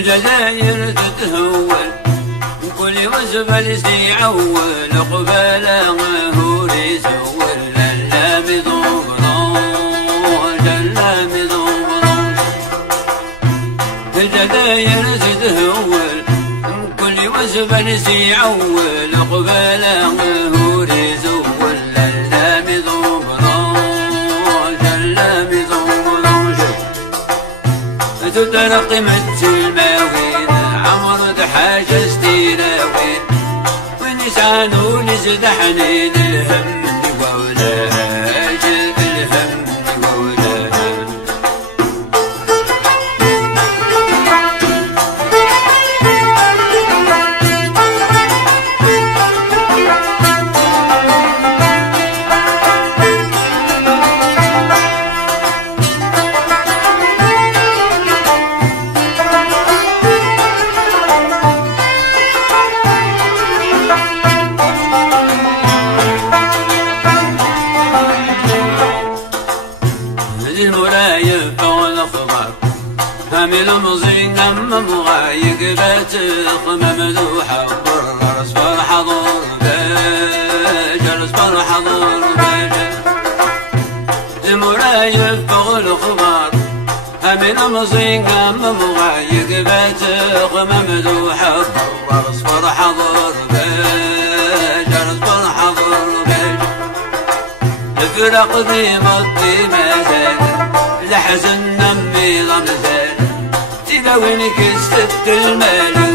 الجزاير تتهول وكل وزبل يعول قباله هو يزول للام ضمرون للام ضمرون. الجزاير تتهول وكل وزبل يعول قباله هو يزول للام ضمرون للام ضمرون. تدرق الماوين عمرت حاجة ستيراوين ونسان ونزدحنين الهم وولاج الهم وولاج. حامل مزين مغايق بات ممدوحة برس فرحضور جلس فرحضور المرايف بغل خبار. حامل مزين مغايق بات ممدوحة برس فرحضور جلس فرحضور. الفرق ذي مضي مازال لحزن نمي غمزال وينك الست المال